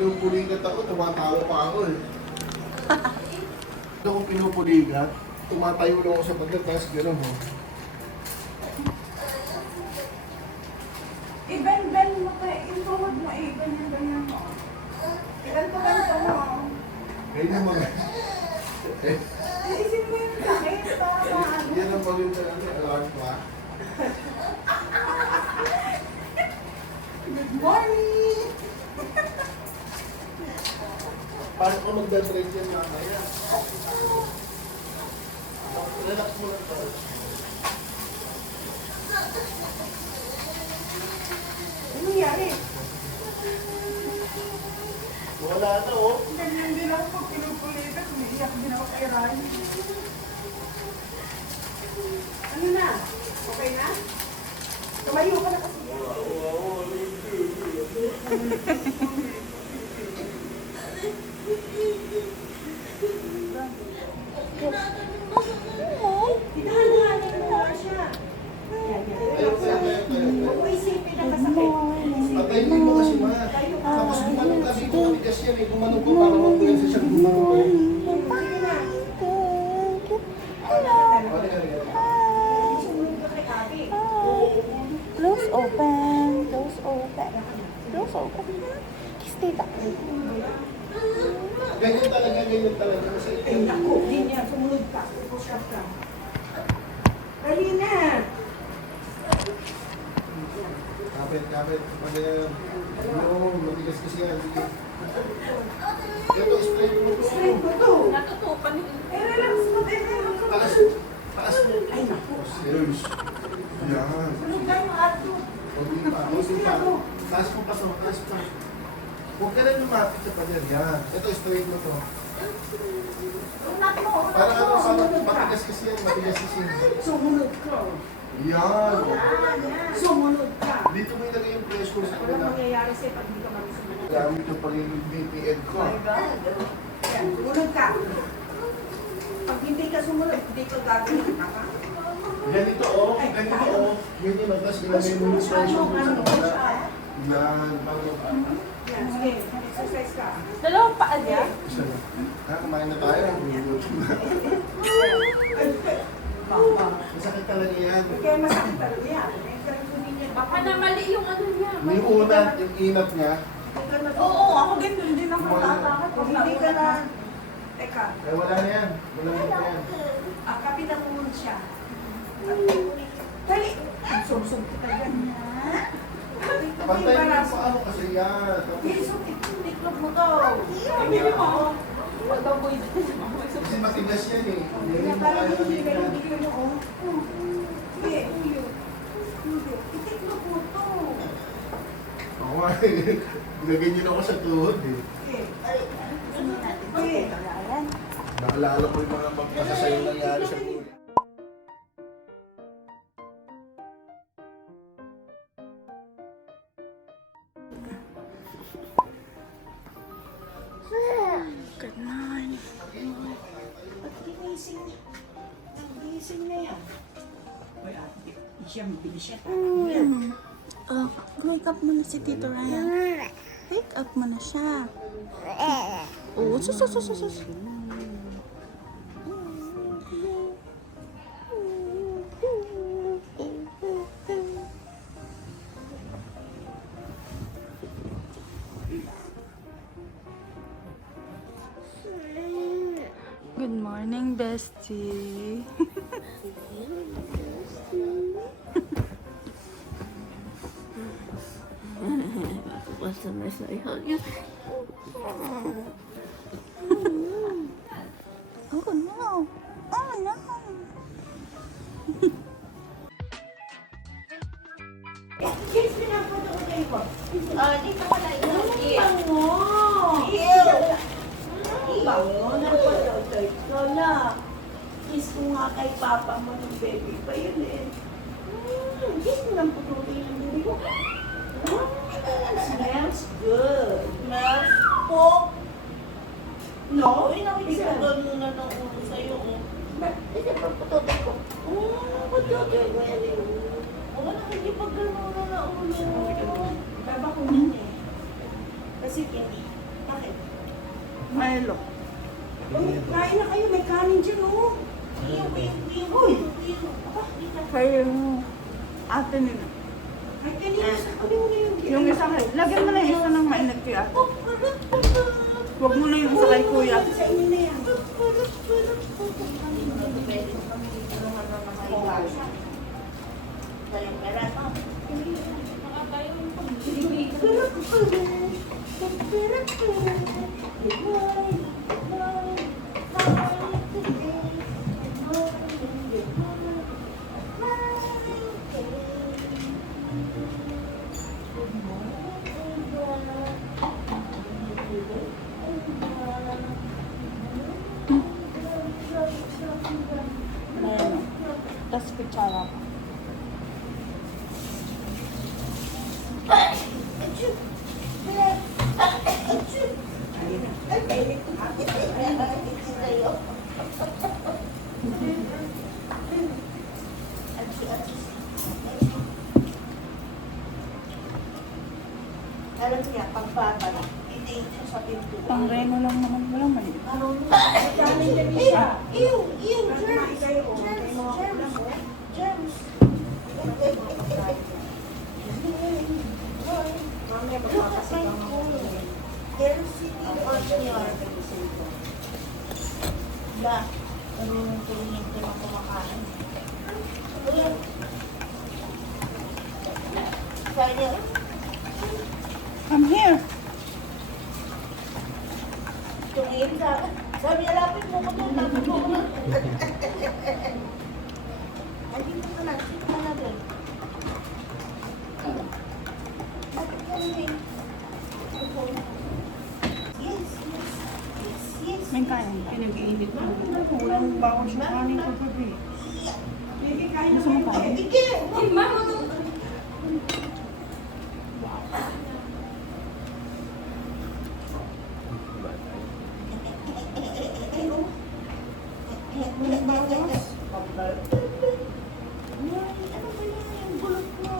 pinupuligat ako, tumatawa pa ako eh. Ako pinupuligat, tumatayo lang ako sa pagkat, tapos gano'n mo. Iban-ban mo pa, ituhod mo, iban-ban mo. Iban-ban mo. Ganyan mga... Isin mo yung sakit, para Yan ang bagay sa alarm pa. Good morning! Paano ko magdadrive yan mamaya? Relax mo lang to. Ano nangyari? Wala na oh. Ganyan din ako pag pinupulitan, umiiyak din ako kay Ryan. Ano na? Okay na? Tumayo ka na kasi. Tinahan-hanin mo na siya. Huwag mo isipin na masakit. Patayin mo kasi ma. Tapos gumanong kasi tumatigas yan eh. Gumanong ko para magpunan sa siyang gumanong eh. Sige na. Sumunod ka kay Abby. Close open. Close open. Close open. Kiss tita. Ganyan talaga, ganyan talaga. Kasi Ay, naku, hindi niya. Sumunod ka. Push-up ka. Dali na. kapit. Ano, matigas kasi yan. Sige. Ito, straight mo to. Straight mo to. Natutupan yun. Eh, relax mo. Relax mo. Taas mo. Ay, naku. Serious. Yan. Sunog ka yung ato. Huwag pa. Taas mo pa. Taas pa. Huwag ka na lumapit sa pader. Yan. Ito, straight mo to. Unak mo. Para ano, Sumunod ka. matigas kasi yan. Matigas kasi yan. Sumunod ka. Yan. Sumunod ka. Dito mo ilagay yung pressure sa Walang kanila. mangyayari sa'yo pag hindi ka magsumunod. Gamit yung pagiging BPN ko. Yan, sumunod ka. Pag hindi ka sumunod, hindi ka gagawin ka ka. Ganito oh. Ganito oh. Ganyan oh. Tapos ilagay mo yung pressure sa kanila. Yan. Bago ka. Yan, sige. Exercise ka. Dalawang paa niya. Isa lang. Ha, kumain na tayo. Baba. Masakit talaga yan. Kaya masakit talaga yan. Baka na mali yung ano niya. Yung unat, yung inat niya. Oo, ako ganun din ako natatakot. Kung hindi ka na... Teka, Eh wala na yan. Wala na yan. kapitan mo muna siya. Dali! Sumsum kita ganyan. Pantay mo yung paano kasi yan. Isok, iklog mo to. Hindi mo. Wag daw boy. Kasi matigas yan eh. Hindi Kaya mo parang kaya hindi ka yan. hindi ka mo. Sige, uyo. Itiklog mo to. Ako nga eh. Gaganyan ako sa tuhod eh. Sige. Sige. Naalala ko yung mga magpasasayong nangyari sa buhay. Good morning. Ba't ginising? Ginising na yan. Wala, siya mabilis siya. Oh, wake up mo na si Tito Ryan. Wake up mo na siya. Oh, sus. Good morning, bestie. Basta na sa'yo. Oh no. Oh no. Kiss me na po doon kayo ko. Dito wala yun. Bango! Bango na po doon kayo. Lola, kiss ko nga kay papa mo ng baby pa yun eh. Kiss mo lang po doon kayo ng baby ko. Smells good. Smells po. No? Nakikita ganun na ng ulo sa'yo. Ito pa patutoy ko. Patutoy ko yan eh. Wala nakikipag ganun na ng ulo. Baba ko nun eh. Kasi hindi. Bakit? Milo. Uy, kain na kayo. May kanin dyan, oh. Uy! Kaya yung ate nila. Ay, kanina sa kami mo na yung Yung isa kay, lagyan mo na yung isa ng mainit kay ate. Huwag mo na yung isa kay kuya. Sa inyo na yan. Ayan. Tapos kutsara pa. Alam niya, pagbaba, tititin sa pinto. Pang reno lang naman. Walang mali. Kanin dyan siya. Ew, ew, Kumain germs, kayo, oh. germs, Kayo mga germs, kulang, germs. Mamaya Look at magpapasok my ang mga phone. They're sitting on your... La, tulungin ko na kumakain. Tulungin. Kaya niya, Come here. tumingin sa... Sabi niya, lapit mo ko doon, lapit mo ko doon. Andito ka na, sit ka na doon. Lapit ka na eh. Yes, yes, yes, yes. May kain. Pinag-iinit mo. Walang bawas yung kanin ko gabi. Hindi, kain na Gusto mo kayo. kain? Sige! Ano ba yan? Yung gulot mo?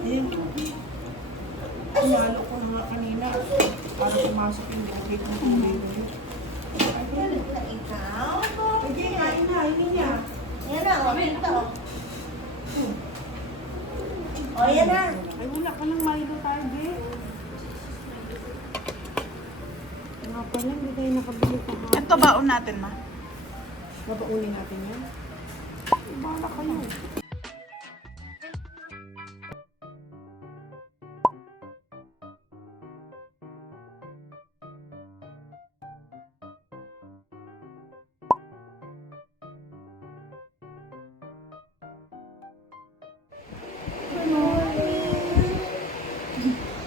Ayun. Pinalo ko na nga kanina. Para pumasok yung bukit ng tubig. Galit na ikaw? Sige, kain na. Hindi niya. Yan na, o. Ito, o. O, yan na. Ay, wala ka ng Milo tayo, babe. Nga pala, hindi tayo nakabili pa ha. Ito baon natin, ma. Mabaunin natin yan. Bahala kayo.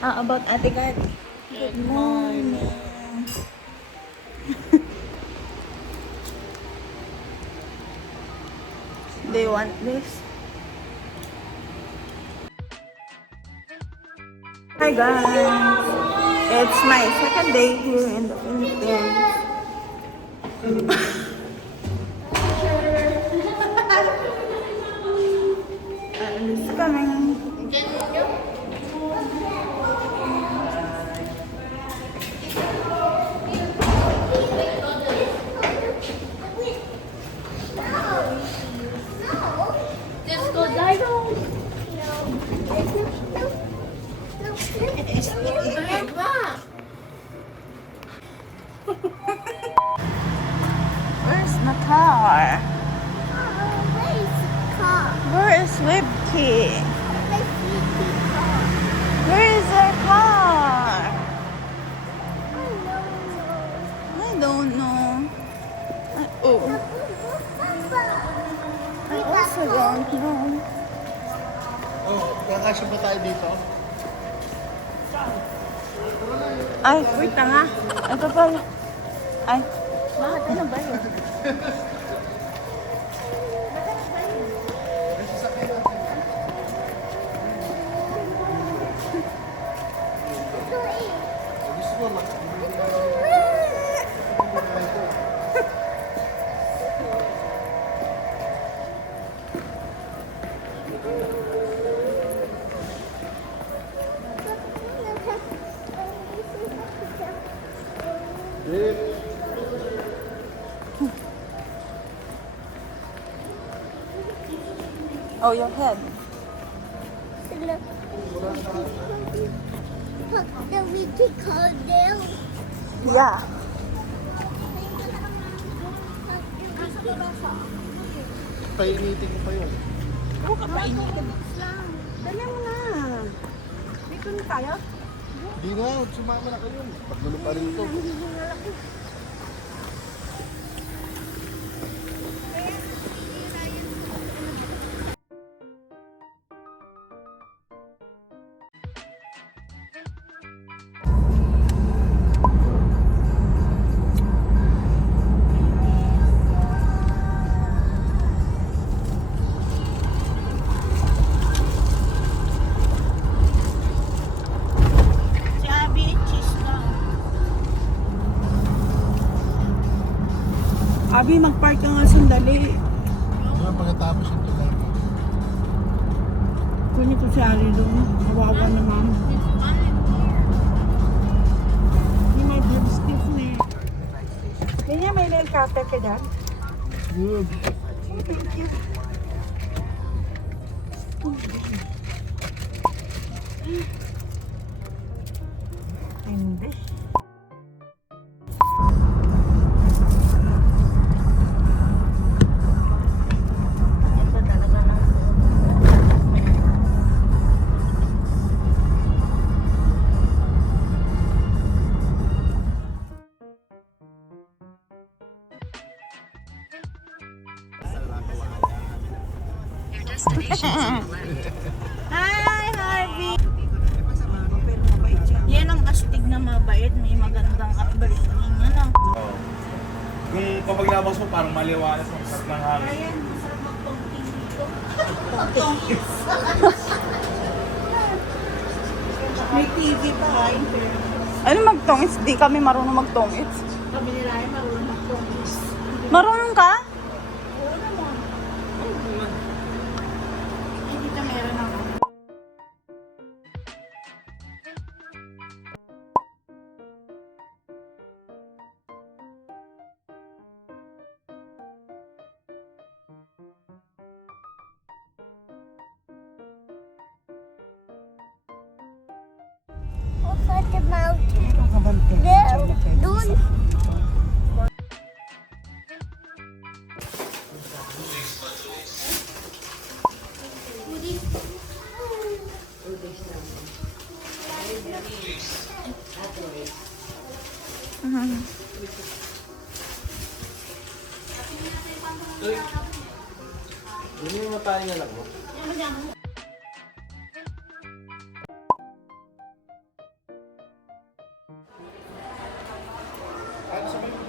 About Ate Kat. Good morning. Do you want this? Hi guys! It's my second day here in the Philippines. And it's coming. Where's my car? Where is Libkey? Where is our car? I don't know. Oh, I also don't know. Oh, kakasya ba tayo dito? Ay, wait na nga. Ito pala. Ay, bakit? Ano ba yun? May sasakyan natin. Gusto ko lang. Oh, your head. Pag the wiki called them. Yeah. Painitin ko pa yun. Oo, kapainitin. Dali mo na. Dito na tayo. Di nga, sumama na kayo. Paggulo pa rin ito. Si Abby, cheese lang. Abi, mag-park ka nga sandali. Diba pagkatapos yung tulay mo? Kunin ko si Ali doon. Kawawa naman. Hindi may stiff na eh. Kanya may nail cutter ka dyan? Good. Oh, thank you. Hindi. Ito talaga na. Hi, Harvey! Yan ang astig na mabait. May magandang advertising. Ano? Kung kapag labas mo, parang maliwanag ang sarap ng hangin. Ayan, masarap magpong-ting dito. May TV pa ay. Ano magtongits? Di kami marunong magtongits. Kami nila ay marunong magpong-ting. Marunong ka? Oo naman. Ay, dito meron ako. Look at the mountain. There, doon. Ano yung matayin anak mo? Ano sabi mo?